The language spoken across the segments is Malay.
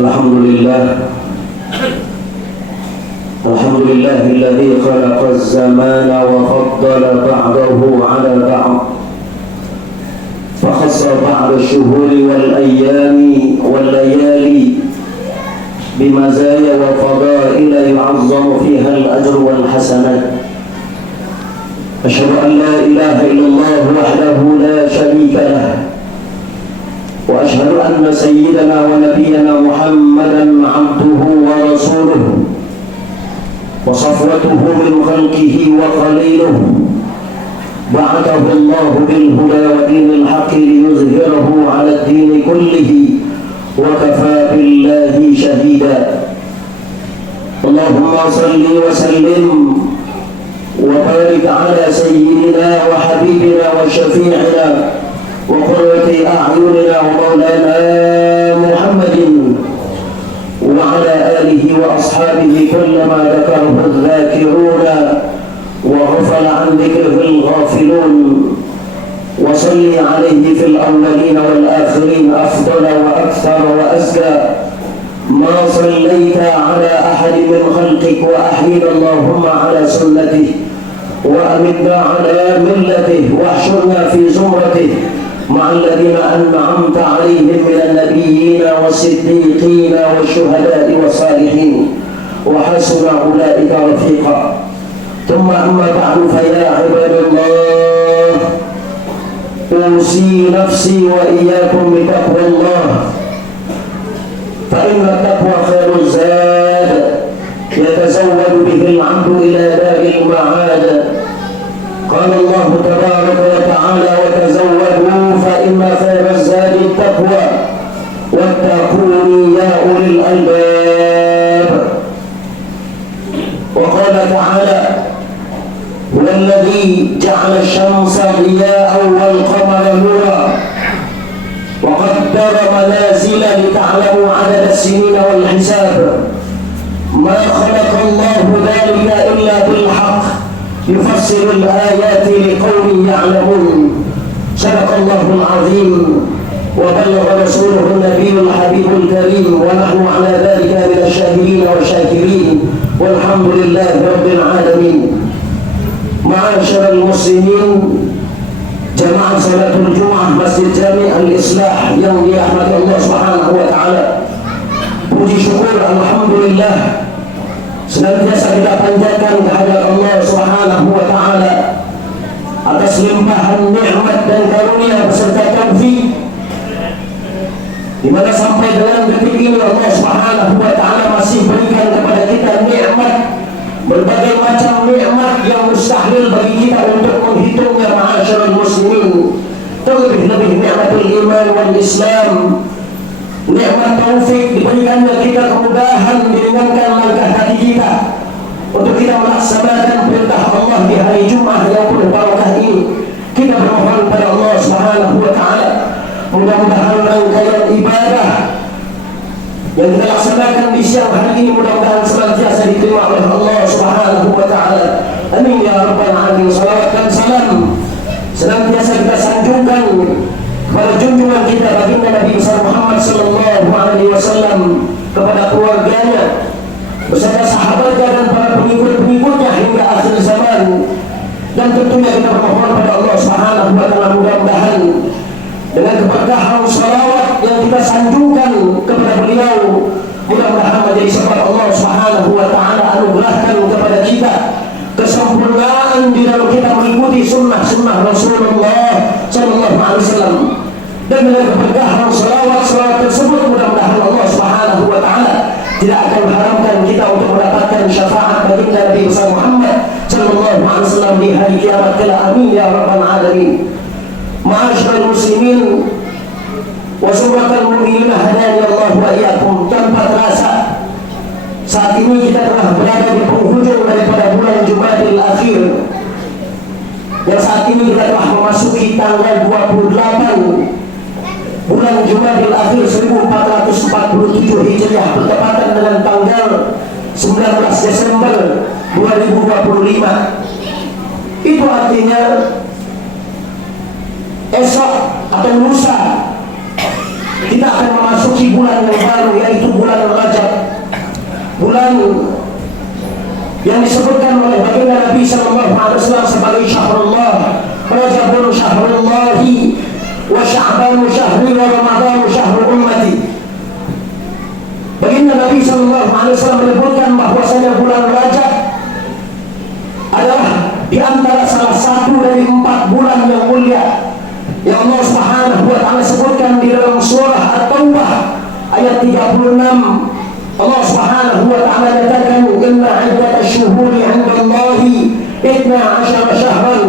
Alhamdulillah. Alhamdulillah alladzi khalaqa az-zamana wa faddala ba'dahu 'ala ba'd. Fakhassa ba'da ash-shuhuri wal ayyami wal layali bimazaya wa fadaila yu'azzamu fiha al-ajru wal hasanat. Asyhadu an la ilaha illallah wahdahu la syarika lah. وأشهد أن سيدنا ونبينا محمدا عبده ورسوله وصفوته من خلقه وخليله بعثه الله بالهدى ودين الحق ليظهره على الدين كله وكفى بالله شهيدا. اللهم صل وسلم وبارك على سيدنا وحبيبنا وشفيعنا وقرة أعيننا ومولانا محمد وعلى آله وأصحابه كلما ذكره الذاكرون وغفل عن ذكره الغافلون. وصل عليه في الأولين والآخرين أفضل وأكثر وأزكى ما صليت على أحد من خلقك وأحينا اللهم على سنته وأمتنا على ملته واحشرنا في زمرته مع الذين أنعمت عليهم من النبيين والصديقين والشهداء والصالحين وحسن أولئك رفيقا. ثم أما بعد فيا عباد الله أوصي نفسي وإياكم بتقوى الله فإن التقوى خير الزاد يتزود به العبد إلى دار المعاد. قال الله تبارك وتعالى وتزودوا فإن خير الزاد التقوى واتقوني يا أولي الألباب. وقال تعالى هو الذي جعل الشمس ضياء والقمر نورا وقدر منازل لتعلموا عدد السنين والحساب ما خلق الله ذلك إلا بالحق يفسر الآيات لقوم يعلمون. صدق الله العظيم وبلغ رسوله النبي الحبيب الكريم ونحن على ذلك من الشاهدين والشاكرين والحمد لله رب العالمين. معاشر المسلمين, jamaah salatul Jumat Masjid Jami Al-Islah yang dirahmati Allah Subhanahu wa taala. Puji syukur alhamdulillah senantiasa kita panjatkan kehadirat Allah Subhanahu wa taala atas limpahan nikmat dan karunia beserta taufik di mana sampai dengan detik ini Allah Subhanahu wa taala masih berikan kepada kita nikmat, berbagai macam nikmat yang mustahil bagi kita untuk menghitungnya. Ma'asyiral muslimin, terlebih-lebih nikmatul iman wal Islam, nikmat taufik diberikannya kita kemudahan diringankan langkah kaki kita untuk kita melaksanakan perintah Allah di hari Jumat yang penuh barakah ini. Kita bermohon pada Allah Subhanahu wa taala mudah-mudahan rangkaian ibadah yang kita laksanakan di siang hari ini mudah-mudahan senantiasa diterima oleh Allah Subhanahu wa taala. Amin ya rabbal alamin. Salawat dan salam senantiasa kita sanjungkan kepada junjungan kita baginda Nabi Muhammad sallallahu alaihi wasallam, kepada keluarganya beserta sahabatnya dan para pengikut-pengikutnya hingga akhir zaman. Dan tentunya kita bermohon pada Allah Subhanahu wa taala mudah-mudahan dengan keberkahan salawat yang kita sanjungkan kepada beliau, mudah-mudahan menjadi sebab Allah Subhanahu wa taala anugerahkan kepada kita kesempurnaan di dalam kita mengikuti sunnah-sunnah Rasulullah sallallahu alaihi wasallam. Dan dengan keberkahan salawat tersebut mudah-mudahan Allah Subhanahu wa taala tidak akan mengharamkan kita untuk mendapatkan syafaat baginda Nabi Muhammad sallallahu alaihi wasallam di hari kiamat kelak. Amin ya rabbal alamin. Ma'asyiral muslimin wa summatal mu'minina hadani Allah wa iyyakum. Tanpa terasa saat ini kita telah berada di penghujung daripada bulan Jumadil Akhir, yang saat ini kita telah memasuki tanggal 28 bulan Jumadil Akhir 1447 Hijriah, bertepatan dengan tanggal 19 Desember 2025. Itu artinya esok atau lusa kita akan memasuki bulan yang baru, yaitu bulan Rajab, bulan yang disebutkan oleh baginda Nabi sallallahu alaihi wasallam sebagai syahrullah. Rajabun syahrullahi wa sya'banu syahri wa ramadhanu syahru ummati. Baginda Nabi sallallahu alaihi wasallam menyebutkan bahwasanya bulan Rajab adalah di antara salah satu dari 4 bulan yang mulia yang Allah Subhanahu wa taala sebutkan di dalam surah At-Taubah ayat 36. Allah Subhanahu wa taala katakan, inna 'iddatasyuhuri 'indallahi 12 syahran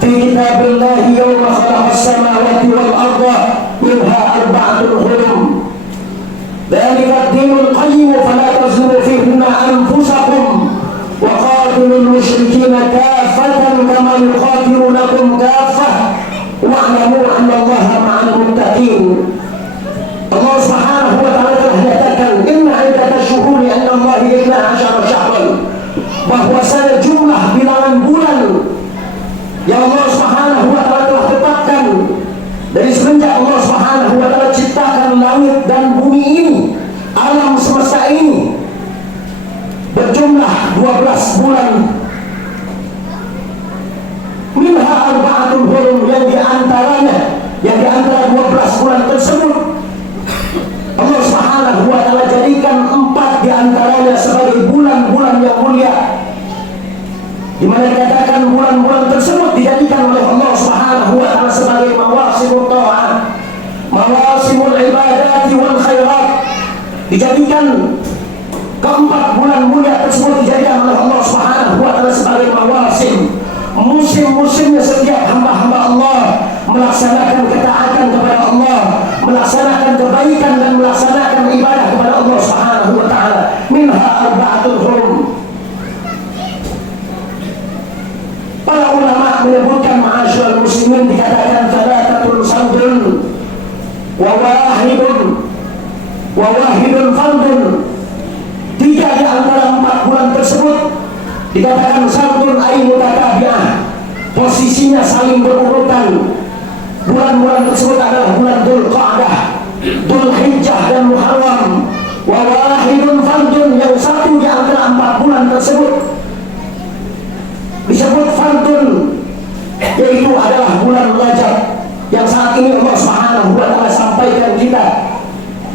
fi kitabillahi yawma khalaqas samawati wal arda minha arba'atun hurum dzalika ad-dinul qayyim fala tazlimu fihinna anfusakum wa qatilul musyrikina kaffatan kama yuqatilunakum kaffah wa'lamu anna Allaha ma'al muttaqin. Allah Subhanahu wa taala telah menyatakan, inna 'iddatasyuhuri 'indallahi 12 syahran, bahwasanya jumlah bilangan bulan yang Allah Subhanahu wa taala telah tetapkan dari semenjak Allah Subhanahu wa taala ciptakan langit dan bumi ini, alam semesta ini, berjumlah 12 bulan. Minha arba'atul hurum, yang di antara 12 bulan tersebut Allah Subhanahu wa taala jadikan 4 di antaranya sebagai bulan-bulan yang mulia, di mana dikatakan bulan-bulan tersebut dijadikan oleh Allah Subhanahu wa taala sebagai mawasimut ta'at, mawasimul ibadati wal khairat. Dijadikan keempat bulan mulia tersebut dijadikan oleh Allah Subhanahu wa taala sebagai mawasim, musim-musimnya setiap hamba-hamba Allah melaksanakan ketaatan kepada Allah, melaksanakan kebaikan dan melaksanakan ibadah kepada Allah Subhanahu wa taala. Minha arba'atul hurum. Para ulama menyebutkan, ma'asyiral muslimin, dikatakan thalathatul sandun wa wahidun fardun. 3 di antara 4 bulan tersebut dikatakan sandun ay mutatabi'ah, posisinya saling berurutan. Bulan-bulan tersebut adalah bulan Dzulqa'dah, Dzulhijjah dan Muharram. Wa wahidun fardun, yang 1 di antara 4 bulan tersebut disebut fardun, yaitu adalah bulan Rajab yang saat ini Allah Subhanahu wa taala sampaikan kita,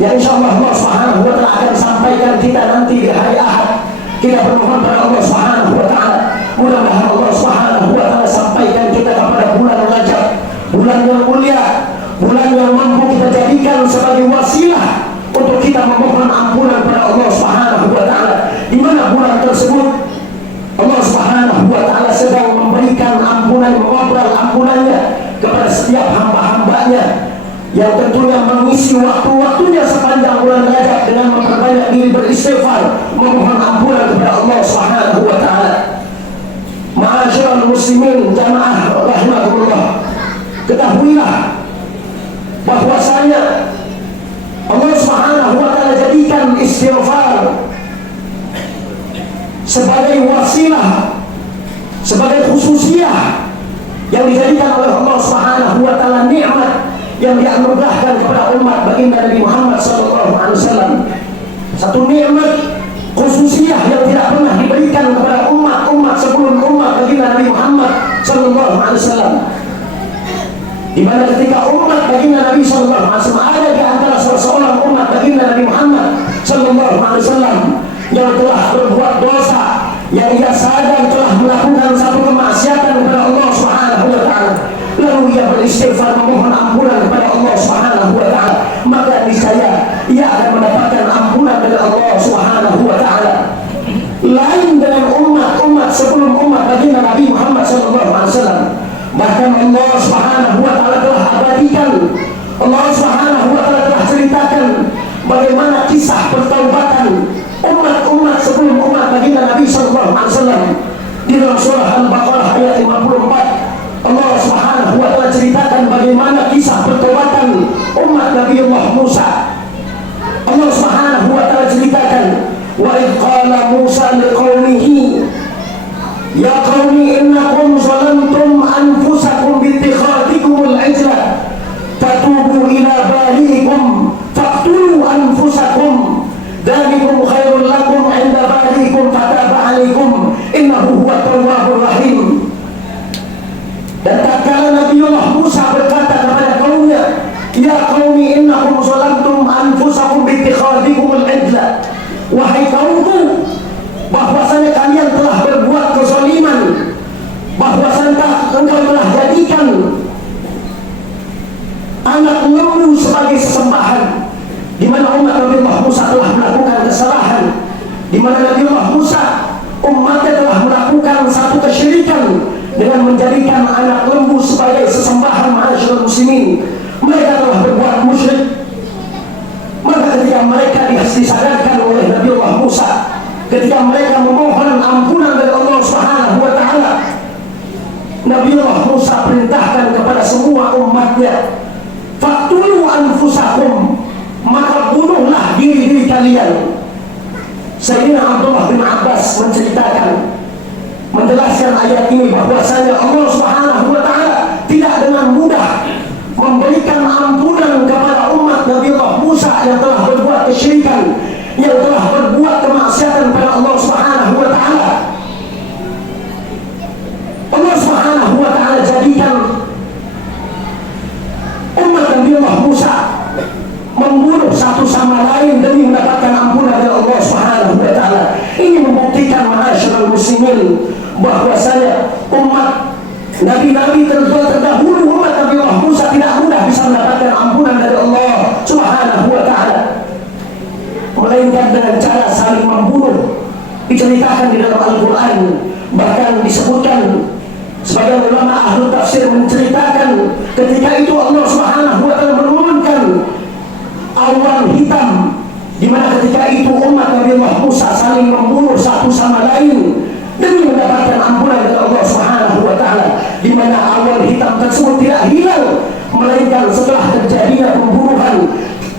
yang insyaallah Allah Subhanahu wa taala akan sampaikan kita nanti di hari Ahad. Kita bermohon pada Allah Subhanahu wa taala, mudah-mudahan Allah Subhanahu wa taala sampaikan kita kepada bulan Rajab, bulan yang mulia, bulan yang mampu kita jadikan sebagai wasilah untuk kita memohon ampunan pada Allah Subhanahu wa taala, di mana bulan tersebut Allah Subhanahu wa taala sedang memberikan ampunan, mengobrol ampunannya kepada setiap hamba-hambanya yang tentunya mengisi waktu-waktunya sepanjang bulan Rajab dengan memperbanyak diri beristighfar, memohon ampunan kepada Allah Subhanahu wa taala. Ma'asyiral muslimin jamaah rahimakumullah, ketahuilah bahwasanya Allah Subhanahu wa taala jadikan istighfar sebagai wasilah, sebagai khususiyah yang dijadikan oleh Allah Subhanahu wa taala, nikmat yang dianugerahkan kepada umat baginda Nabi Muhammad sallallahu alaihi wasallam. Satu nikmat khususiyah yang tidak pernah diberikan kepada umat-umat sebelum umat baginda Nabi Muhammad sallallahu alaihi wasallam, di mana ketika umat baginda Nabi sallallahu alaihi wasallam ada di antara seorang umat baginda Nabi Muhammad sallallahu alaihi wasallam yang telah berbuat dosa, yang ia sadar telah melakukan satu kemaksiatan kepada Allah Subhanahu wa taala, lalu ia beristighfar memohon ampunan kepada Allah Subhanahu wa taala, maka niscaya ia akan mendapatkan ampunan dari Allah Subhanahu wa taala. Lain dengan umat-umat sebelum umat baginda Nabi Muhammad sallallahu alaihi wasallam, bahkan Allah Subhanahu wa taala telah abadikan, Allah Subhanahu wa taala telah ceritakan bagaimana kisah pertaubatan umat-umat sebelum umat baginda Nabi sallallahu alaihi wasallam di dalam surah Al-Baqarah ayat 54. Allah Subhanahu wa taala ceritakan bagaimana kisah pertobatan umat Nabi Allah Musa. Allah Subhanahu wa taala ceritakan, wa idh qala Musa liqaumihi ya qaumi innakum zalamtum anfusakum bi ittikhadikumul ijla fatubu ila bariikum di mana umat Nabi Allah Musa telah melakukan kesalahan, di mana Nabi Allah Musa umatnya telah melakukan satu kesyirikan dengan menjadikan anak lembu sebagai sesembahan. Ma'asyiral muslimin, mereka telah berbuat musyrik. Maka ketika mereka disadarkan oleh Nabi Allah Musa, ketika mereka memohon ampunan dari Allah Subhanahu wa ta'ala, Nabi Allah Musa perintahkan kepada semua umatnya, faqtulu anfusakum, maka bunuhlah diri-diri kalian. Sayyidina Abdullah bin Abbas menceritakan, menjelaskan ayat ini bahwasanya Allah Subhanahu wa ta'ala tidak dengan mudah memberikan ampunan kepada umat Nabi Allah Musa yang telah berbuat kesyirikan, yang telah berbuat kemaksiatan pada Allah Subhanahu wa ta'ala. Allah Subhanahu wa ta'ala jadikan umat Nabi Allah Musa membunuh satu sama lain demi mendapatkan ampunan dari Allah Subhanahu wa ta'ala. Ini membuktikan, ma'asyiral muslimin, bahwasanya umat nabi-nabi terdahulu, umat Nabi Allah Musa tidak mudah bisa mendapatkan ampunan dari Allah Subhanahu wa ta'ala, melainkan dengan cara saling membunuh. Diceritakan di dalam Al-Quran, bahkan disebutkan, sebagian ulama ahli tafsir menceritakan ketika itu Allah Subhanahu wa ta'ala menurunkan awan hitam, di mana ketika itu umat Nabi Allah Musa saling membunuh satu sama lain demi mendapatkan ampunan dari Allah Subhanahu wa ta'ala, di mana awan hitam tersebut tidak hilang, melainkan setelah terjadinya pembunuhan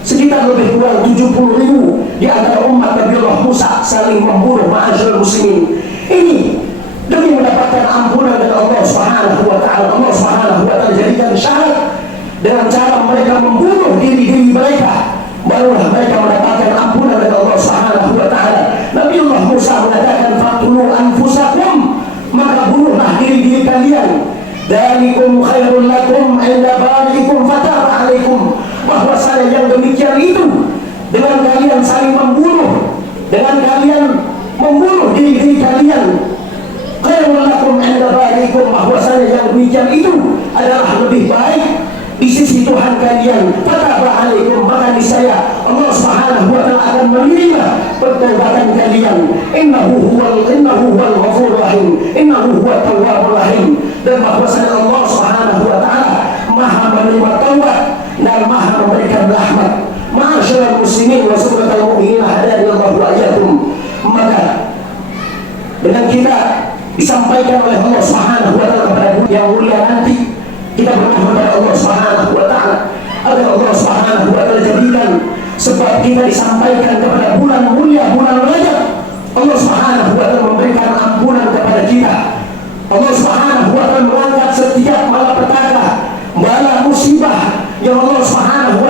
sekitar lebih kurang 70.000 di antara umat Nabi Allah Musa saling membunuh. Ma'asyiral muslimin, ini demi mendapatkan ampunan dari Allah Subhanahu wa ta'ala. Allah Subhanahu wa ta'ala jadikan syarat dengan cara mereka membunuh diri-diri mereka, barulah mereka mendapatkan ampunan dari Allah Subhanahu wa ta'ala. Nabi Allah Musa mengatakan, faqtulu anfusakum, maka bunuhlah diri-diri kalian. Dzalikum khairul lakum 'inda bari'ikum fataba 'alaikum, bahwasanya yang demikian itu, dengan kalian saling membunuh, dengan kalian membunuh diri-diri kalian, khairul lakum 'inda bari'ikum, bahwasanya yang demikian itu adalah lebih baik di sisi Tuhan kalian. Fataba 'alaikum, maka niscaya Allah Subhanahu wa ta'ala akan menerima pertobatan kalian. Innahu huwal ghafurur rahim, innahu huwat tawwabur rahim. Dan bahwasanya Allah Subhanahu wa ta'ala Maha menerima taubat dan Maha memberikan rahmat. Ma'asyiral muslimin wa suratul mu'minin, hadani Allah wa iyyakum. Maka dengan kita disampaikan oleh Allah Subhanahu wa ta'ala kepada yang mulia nanti, kita berdoa kepada Allah Subhanahu wa ta'ala agar Allah Subhanahu wa ta'ala jadikan sebab kita disampaikan kepada bulan mulia, bulan Rajab, Allah Subhanahu wa ta'ala memberikan ampunan kepada kita. Allah Subhanahu wa ta'ala mengangkat setiap malapetaka, bala musibah yang Allah Subhanahu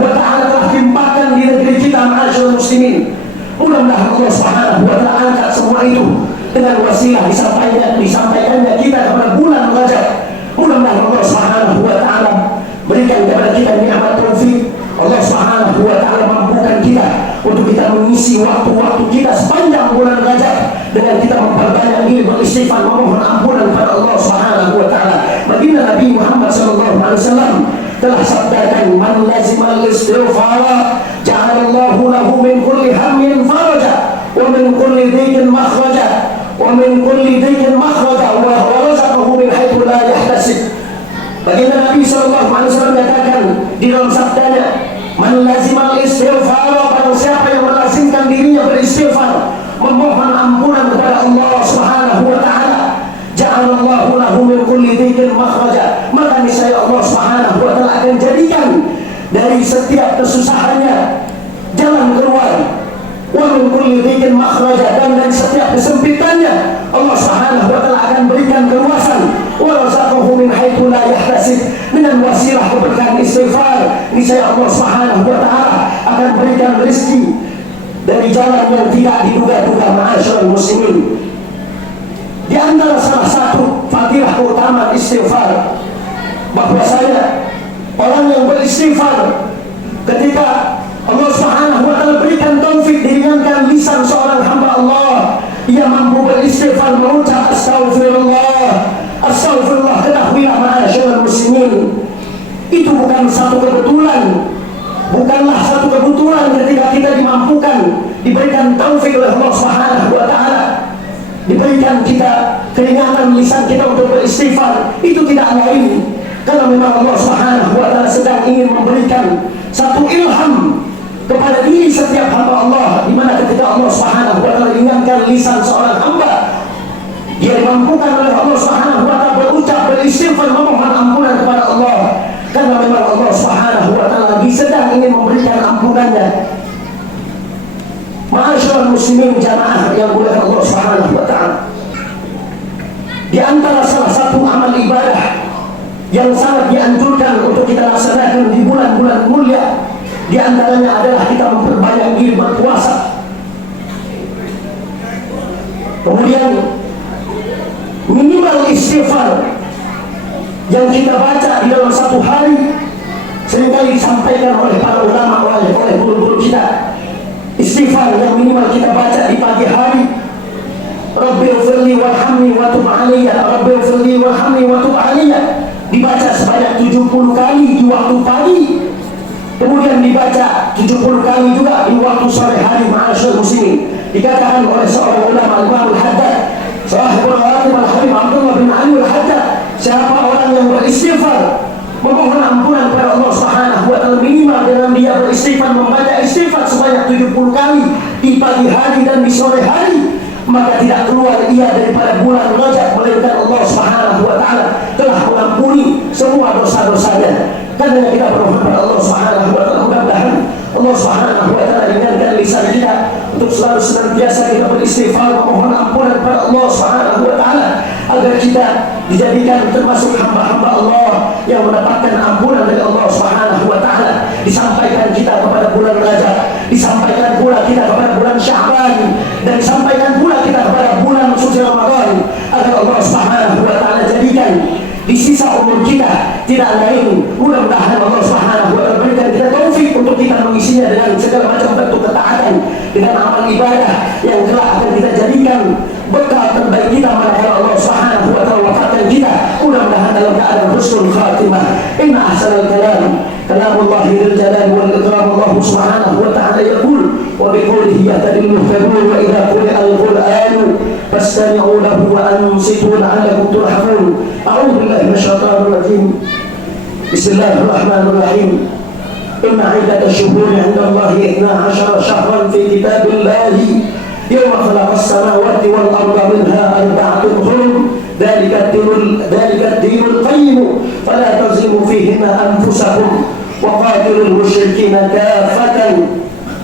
wa ta'ala telah timpakan di negeri kita. Ma'asyiral muslimin, mudah-mudahan Allah Subhanahu wa ta'ala angkat semua itu dengan wasilah disampaikannya kita kepada bulan Rajab. Mudah-mudahan Allah Subhanahu wa ta'ala berikan kepada kita nikmat taufik. Allah Subhanahu wa ta'ala mampukan kita untuk kita mengisi waktu-waktu kita sepanjang bulan Rajab dengan kita memperbanyak diri beristighfar, memohon ampunan kepada Allah Subhanahu wa ta'ala. Baginda Nabi Muhammad sallallahu alaihi wasallam telah sabdakan, man lazimal istighfara ja'alallahu lahu min kulli hammin faraja wa min kulli dhiqin makhraja wa min kulli dhiqin makhraja wa razaqahu min haitsu la yahtasib. Baginda Nabi sallallahu alaihi wasallam menyatakan di dalam sabdanya, man lazimal istighfar, barang siapa yang melazimkan dirinya beristighfar, memohon ampunan kepada Allah Subhanahu wa ta'ala, ja'alallahu lahu min kulli dhiqin makhraja, maka niscaya Allah Subhanahu wa ta'ala akan jadikan dari setiap kesusahannya jalan keluar. Wa min kulli dhiqin makhraja, dan dari setiap kesempitannya Allah Subhanahu wa ta'ala akan berikan keluasan. Wa razaqahu min haitsu la yahtasib, dengan wasilah keberkahan istighfar niscaya Allah Subhanahu wa ta'ala akan berikan rezeki dari jalan yang tidak diduga-duga. Ma'asyiral muslimin, di antara salah satu fadilah utama istighfar, bahwasanya orang yang beristighfar ketika Allah Subhanahu wa ta'ala berikan taufik, diringankan lisan seorang hamba Allah, ia mampu beristighfar, mengucap astagfirullah, astagfirullah. Ketahuilah ma'asyiral muslimin, itu bukan satu kebetulan, bukanlah satu kebutuhan ketika kita dimampukan, diberikan taufik oleh Allah Subhanahu wa taala, diberikan kita keringanan lisan kita untuk beristighfar. Itu tidak lain karena memang Allah Subhanahu wa taala sedang ingin memberikan satu ilham kepada diri setiap hamba Allah, di mana ketika Allah Subhanahu wa taala ingatkan lisan seorang hamba, dia dimampukan oleh Allah Subhanahu wa taala berucap, beristighfar, memohon ampunan kepada Allah, karena memang Allah Subhanahu wa taala sedang ingin memberikan ampunannya. Ma'asyiral muslimin jamaah yang dimuliakan Allah Subhanahu wa taala, di antara salah satu amal ibadah yang sangat dianjurkan untuk kita laksanakan di bulan-bulan mulia, di antaranya adalah kita memperbanyak diri berpuasa. Kemudian minimal istighfar yang kita baca di dalam satu hari, seringkali disampaikan oleh para ulama, oleh guru-guru kita, istighfar yang minimal kita baca di pagi hari, Rabbighfirli warhamni wa tub 'alayya, Rabbighfirli warhamni wa tub 'alayya, dibaca sebanyak 70 kali di waktu pagi, kemudian dibaca 70 kali juga di waktu sore hari. Ma'asyiral muslimin, dikatakan oleh seorang ulama, Imam Al-Haddad, Sahibul Khatib Al-Habib Abdullah bin Ali Al-Haddad, siapa orang yang beristighfar, memohon ampunan kepada Allah Subhanahu wa taala, minimal dengan dia beristighfar, membaca istighfar sebanyak 70 kali di pagi hari dan di sore hari, maka tidak keluar ia daripada bulan Rajab melainkan Allah Subhanahu wa taala telah mengampuni semua dosa-dosanya. Karena kita berdoa kepada Allah Subhanahu wa taala, mudah-mudahan Allah Subhanahu wa taala ringankan lisan kita untuk selalu senantiasa kita beristighfar, memohon ampunan kepada Allah Subhanahu wa taala, agar kita dijadikan termasuk hamba-hamba Allah yang mendapatkan ampunan dari Allah Subhanahu wa taala. Disampaikan kita kepada bulan Rajab, disampaikan pula kita kepada bulan Sya'ban, dan disampaikan pula kita kepada bulan suci Ramadan, agar Allah Subhanahu wa taala jadikan di sisa umur kita tidak lain, mudah-mudahan Allah Subhanahu wa taala berikan kita taufik untuk kita mengisinya dengan segala macam bentuk ketaatan, dengan amal ibadah yang kelak akan kita jadikan bekal terbaik kita manakala Allah Subhanahu wa taala wafatkan kita, mudah-mudahan dalam keadaan husnul khatimah. Inna ahsanal kalam kalamullah dzul jalali wal ikram. Allah Subhanahu wa taala yaqul wa biqoulihi yahtadil muhtadun wa idza quri'al qur'anu fastami'u lahu wa ansitu la'allakum turhamun. A'udzu billahi minasyaitonir rajim. Bismillahirrahmanirrahim. Inna 'iddatash shuhuri 'inda Allahi 12 shahran fi kitabillahi yawma khalaqas samawati wal arda minha arba'atun hurum dzalika ad-dinul qayyim fala tazlimu fihinna anfusakum wa qatilul musyrikina kaffatan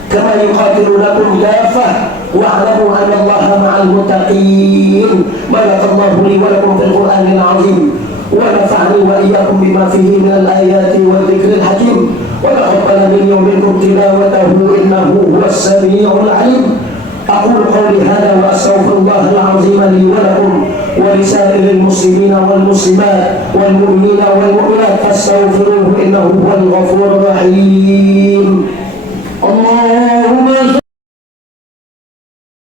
kama yuqatilunakum kaffah wa'lamu anna Allaha ma'al muttaqin. Barakallahu li wa lakum fil Qur'anil 'azim wa nafa'ani wa iyyakum bima fihi minal ayati wal dhikril hakim wa taqabbal minni wa minkum tilawatahu innahu huwas samii'ul 'alim. أقول قولي هذا وأستغفر الله العظيم لي ولكم ولسائر المسلمين والمسلمات والمؤمنين والمؤمنات فاستغفروه إنه هو الغفور الرحيم.